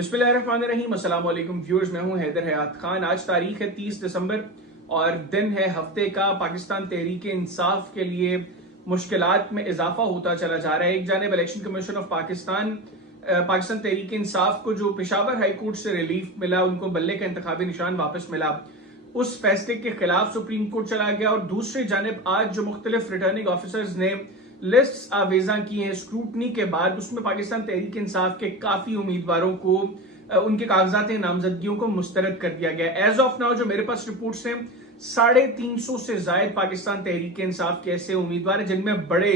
बिस्मिल्लाहिर्रहमानिर्रहीम, अस्सलाम वालेकुम व्यूअर्स। मैं हूं हैदर हयात खान। आज तारीख है 30 दिसंबर और दिन है हफ्ते का। पाकिस्तान तहरीक इंसाफ के लिए मुश्किलात में इजाफा होता चला जा रहा है। एक जानिब election commission of Pakistan Tehreek Insaf को जो पेशावर हाई कोर्ट से रिलीफ मिला, उनको बल्ले का इंतखाबी निशान वापस मिला, उस फैसले के खिलाफ सुप्रीम कोर्ट चला गया। और दूसरी जानिब आज जो मुख्तलिफ रिटर्निंग ऑफिसर्स ने लिस्ट आवेजा की है स्क्रूटनी के बाद, उसमें पाकिस्तान तहरीक इंसाफ के काफी उम्मीदवारों को उनके कागजात नामजदगियों को मुस्तरद कर दिया गया। एज ऑफ नाउ जो मेरे पास रिपोर्ट्स हैं, 350 से ज्यादा पाकिस्तान तहरीक इंसाफ के ऐसे उम्मीदवार हैं जिनमें बड़े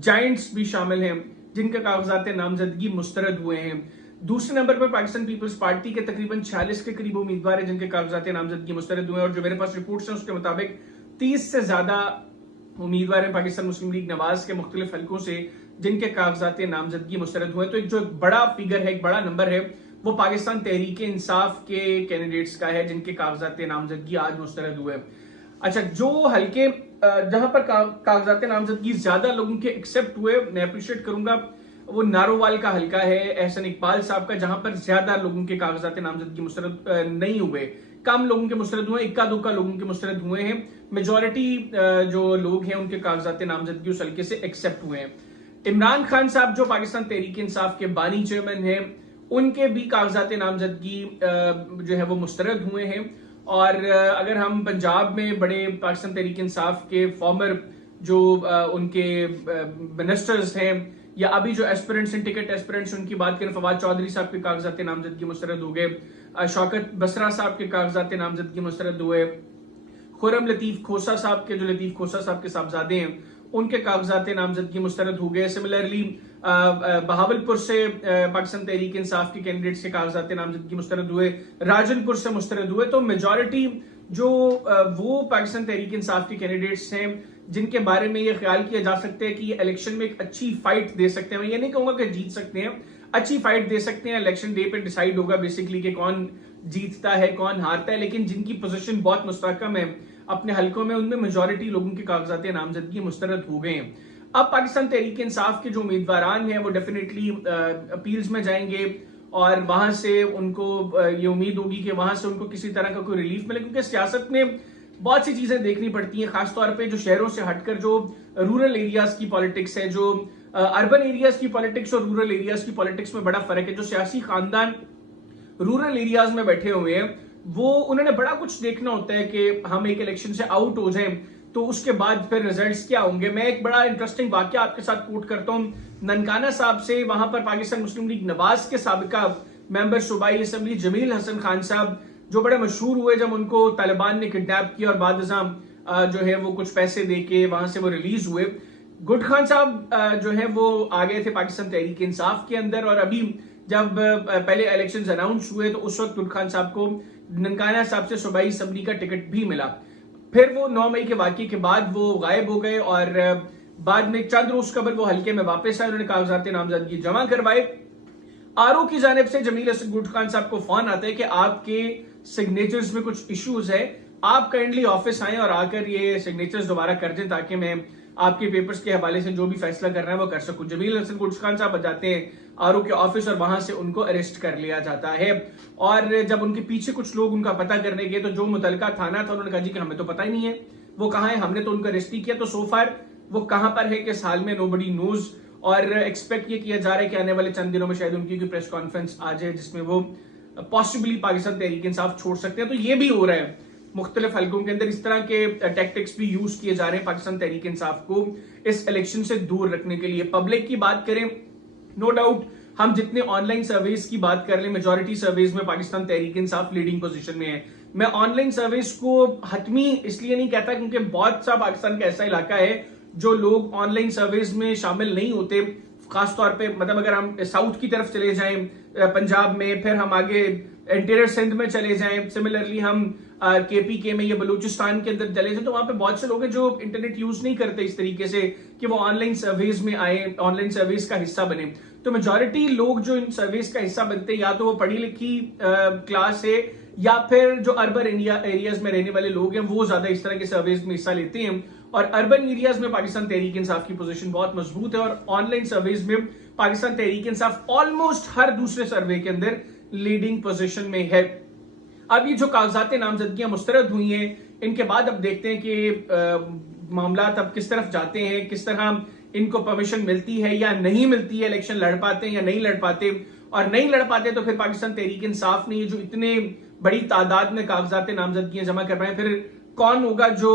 जाइंट्स भी शामिल हैं जिनके कागजात नामजदगी मुस्तरद हुए हैं। दूसरे नंबर पर पाकिस्तान पीपल्स पार्टी के तकरीबन 46 के करीब उम्मीदवार हैं जिनके कागजात नामजदगी मुस्तरद हुए हैं। और जो मेरे पास रिपोर्ट्स हैं उसके मुताबिक 30 से ज्यादा उम्मीदवार हैं पाकिस्तान मुस्लिम लीग नवाज के मुख्तलिफ हलकों से जिनके कागजात नामजदगी मुस्तरद हुए। तो एक जो बड़ा फिगर है, एक बड़ा नंबर है, वो पाकिस्तान तहरीक इंसाफ के कैंडिडेट्स का है जिनके कागजात नामजदगी आज मुस्तरद हुए। अच्छा, जो हलके जहां पर कागजात नामजदगी ज्यादा लोगों के एक्सेप्ट हुए, मैं अप्रिशिएट करूंगा, वो नारोवाल का हलका है एहसन इकबाल साहब का, जहां पर ज्यादा लोगों के कागजात नामजदगी मुस्तरद नहीं हुए। कम लोगों के मुस्तरद हुए, इक्का दुक्का लोगों के मुस्तरद हुए हैं। मेजॉरिटी जो लोग हैं उनके कागजात नामजदगी उस हल्के से एक्सेप्ट हुए हैं। इमरान खान साहब जो पाकिस्तान तहरीक इंसाफ के बानी चेयरमैन हैं, उनके भी कागजात नामजदगी जो है वो मुस्तरद हुए हैं। और अगर हम पंजाब में बड़े पाकिस्तान तहरीक इंसाफ के फॉर्मर जो उनके मिनिस्टर्स हैं या अभी जो एस्पिरेंट्स हैं, टिकट एस्पिरेंट्स, उनकी बात करें, फवाद चौधरी साहब के कागजात नामजदगी मुस्तरद हो गए, शौकत बसरा साहब के कागजात नामजदगी मुस्तरद हुए, खुरम लतीफ खोसा साहब के, जो लतीफ खोसा साहब के साहबजादे हैं, उनके कागजात नामजदगी मुस्तरद हो गए। सिमिलरली बहावलपुर से पाकिस्तान तहरीक इंसाफ के कैंडिडेट्स के कागजात नामजदगी मुस्तरद हुए, राजनपुर से मुस्तरद हुए। तो मेजॉरिटी जो वो पाकिस्तान तहरीक इंसाफ के कैंडिडेट्स हैं जिनके बारे में ये ख्याल किया जा सकता है कि ये इलेक्शन में एक अच्छी फाइट दे सकते हैं। मैं ये नहीं कहूंगा कि जीत सकते हैं, अच्छी फाइट दे सकते हैं। इलेक्शन डे पे डिसाइड होगा बेसिकली कि कौन जीतता है कौन हारता है, लेकिन जिनकी पोजीशन बहुत मुस्तहकम है अपने हलकों में, उनमें मेजॉरिटी लोगों के कागजात नामजदगी मुस्तरद हो गए हैं। अब पाकिस्तान तहरीक इंसाफ के जो उम्मीदवारान हैं वो डेफिनेटली अपील्स में जाएंगे और वहां से उनको ये उम्मीद होगी कि वहां से उनको किसी तरह का कोई रिलीफ मिले, क्योंकि सियासत में बहुत सी चीजें देखनी पड़ती हैं, खासतौर पे जो शहरों से हटकर जो रूरल एरियाज की पॉलिटिक्स है, जो अर्बन एरियाज की पॉलिटिक्स और रूरल एरियाज की पॉलिटिक्स में बड़ा फर्क है। जो सियासी खानदान रूरल एरियाज में बैठे हुए हैं वो उन्होंने बड़ा कुछ देखना होता है कि हम एक इलेक्शन से आउट हो जाएं तो उसके बाद फिर रिजल्ट्स क्या होंगे। मैं एक बड़ा इंटरेस्टिंग वाकया आपके साथ कोट करता हूं ननकाना साहब से। वहां पर पाकिस्तान मुस्लिम लीग नवाज के साबिका मेंबर सूबाई असेंबली जमील हसन खान साहब जो बड़े मशहूर हुए जब उनको तालिबान ने किडनैप किया और बाद जो है वो कुछ पैसे देके वहां से वो रिलीज हुए। गुड खान साहब जो है वो आ गए थे पाकिस्तान तहरीक इंसाफ के अंदर, और अभी जब पहले इलेक्शंस अनाउंस हुए तो उस वक्त गुड खान साहब को ननकाना साहब से सूबाई असेंबली का टिकट भी मिला। फिर वो 9 मई के वाकये के बाद वो गायब हो गए और बाद में चंद रोज कबल वो हल्के में वापस आए, उन्होंने कागजात नामजदगी जमा करवाए। आरओ की जानिब से जमील हसन गुड खान साहब को फोन आता है कि आपके सिग्नेचर्स में कुछ इश्यूज है, आप काइंडली ऑफिस आए और आकर ये सिग्नेचर्स दोबारा कर दें ताकि मैं आपके पेपर्स के हवाले से जो भी फैसला करना है वो कर सकूं। जमील हसन गुड खान साहब जाते हैं आरओ के ऑफिस और वहां से उनको अरेस्ट कर लिया जाता है। और जब उनके पीछे कुछ लोग उनका पता करने गए तो जो मुतलका थाना था उन्होंने कहा जी कि हमें तो पता ही नहीं है वो कहाँ है, हमने तो उनको अरेस्ट ही किया। तो सोफार वो कहां पर है किस हाल में, नोबडी नोज। और एक्सपेक्ट ये किया जा रहा है कि आने वाले चंद दिनों में शायद उनकी कोई प्रेस कॉन्फ्रेंस आ जाए जिसमें वो पॉसिबली पाकिस्तान तहरीक इंसाफ छोड़ सकते हैं। तो ये भी हो रहा है मुख्तलिफ हलकों के अंदर, इस तरह के टैक्टिक्स भी यूज किए जा रहे हैं पाकिस्तान तहरीक इंसाफ को इस इलेक्शन से दूर रखने के लिए। पब्लिक की बात करें, नो डाउट हम जितने ऑनलाइन सर्वेज की बात कर लें, मेजॉरिटी सर्वेज में पाकिस्तान तहरीक इंसाफ लीडिंग पोजीशन में है। मैं ऑनलाइन सर्वेज को हतमी इसलिए नहीं कहता क्योंकि बहुत सा पाकिस्तान का ऐसा इलाका है जो लोग ऑनलाइन सर्वेज में शामिल नहीं होते, खासतौर पे मतलब अगर हम साउथ की तरफ चले जाएं पंजाब में, फिर हम आगे इंटीरियर सिंध में चले जाएं, सिमिलरली हम केपीके में या बलूचिस्तान के अंदर चले जाएं, तो वहां पे बहुत से लोग हैं जो इंटरनेट यूज नहीं करते इस तरीके से कि वो ऑनलाइन सर्वेज में आए, ऑनलाइन सर्वेज का हिस्सा बने। तो मेजॉरिटी लोग जो इन सर्वेज का हिस्सा बनते हैं या तो वो पढ़ी लिखी क्लास है या फिर जो अर्बन एरियाज में रहने वाले लोग हैं वो ज्यादा इस तरह के सर्वेज में हिस्सा लेते हैं। और अर्बन एरियाज में पाकिस्तान तहरीक इंसाफ की पोजीशन बहुत मजबूत है और ऑनलाइन सर्वेज में पाकिस्तान तहरीक इंसाफ ऑलमोस्ट हर दूसरे सर्वे के अंदर लीडिंग पोजीशन में है। अब ये जो कागजात नामजदगियां मुस्तरद हुई हैं, इनके बाद अब देखते हैं कि मामला अब किस तरफ जाते हैं, किस तरह इनको परमिशन मिलती है या नहीं मिलती है, इलेक्शन लड़ पाते हैं या नहीं लड़ पाते, और नहीं लड़ पाते तो फिर पाकिस्तान तहरीक इंसाफ ने जो इतने बड़ी तादाद में कागजात नामजदगियां जमा कर रहे हैं, फिर कौन होगा जो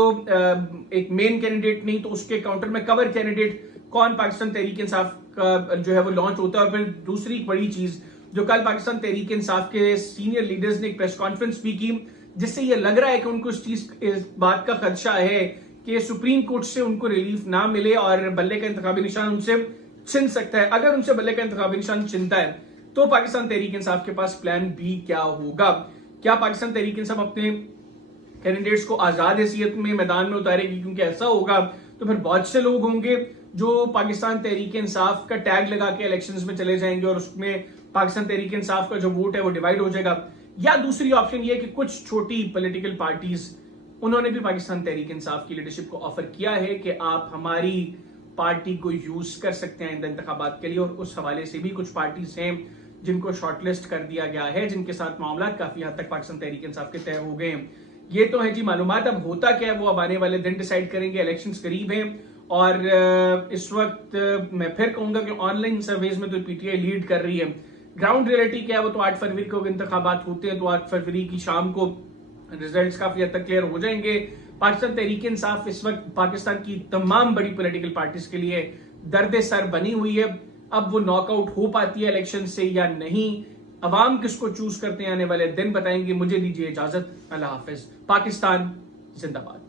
एक मेन कैंडिडेट नहीं तो उसके काउंटर में कवर कैंडिडेट कौन पाकिस्तान तहरीक इंसाफ का जो है वो लॉन्च होता है। और फिर दूसरी बड़ी चीज जो कल पाकिस्तान तहरीक इंसाफ के सीनियर लीडर्स ने एक प्रेस कॉन्फ्रेंस भी की, जिससे ये लग रहा है कि उनको इस बात का खदशा है कि सुप्रीम कोर्ट से उनको रिलीफ ना मिले और बल्ले का इंतखाबी निशान उनसे छिन सकता है। अगर उनसे बल्ले का इंतखाबी निशान छिनता है तो पाकिस्तान तहरीक इंसाफ के पास प्लान बी क्या होगा? क्या पाकिस्तान तहरीक इंसाफ अपने कैंडिडेट्स को आजाद हैसियत में मैदान में उतारेगी? क्योंकि ऐसा होगा तो फिर बहुत से लोग होंगे जो पाकिस्तान तहरीक इंसाफ का टैग लगा के इलेक्शंस में चले जाएंगे और उसमें पाकिस्तान तहरीक इंसाफ का जो वोट है वो डिवाइड हो जाएगा। या दूसरी ऑप्शन ये कि कुछ छोटी पॉलिटिकल पार्टीज उन्होंने भी पाकिस्तान तहरीक इंसाफ की लीडरशिप को ऑफर किया है कि आप हमारी पार्टी को यूज कर सकते हैं इंतखाबात के लिए, और उस हवाले से भी कुछ पार्टीज हैं जिनको शॉर्टलिस्ट कर दिया गया है, जिनके साथ मामला काफी हद तक पाकिस्तान तहरीक इंसाफ के तय हो गए हैं। ये तो है जी मालूमात। अब होता क्या है वो अब आने वाले दिन डिसाइड करेंगे, इलेक्शंस करीब हैं। और इस वक्त मैं फिर कहूंगा कि ऑनलाइन सर्वेज में तो पीटीआई लीड कर रही है। ग्राउंड रियलिटी क्या है वो तो 8 फरवरी को इंतखाबात होते हैं तो 8 फरवरी की शाम को रिजल्ट्स काफी हद तक क्लियर हो जाएंगे। पाकिस्तान तहरीक इंसाफ इस वक्त पाकिस्तान की तमाम बड़ी पॉलिटिकल पार्टीज के लिए दर्द सर बनी हुई है। अब वो नॉकआउट हो पाती है इलेक्शन से या नहीं, अवाम किसको चूज करते हैं आने वाले दिन बताएंगे। मुझे दीजिए इजाजत, अल्लाह हाफिज। पाकिस्तान जिंदाबाद।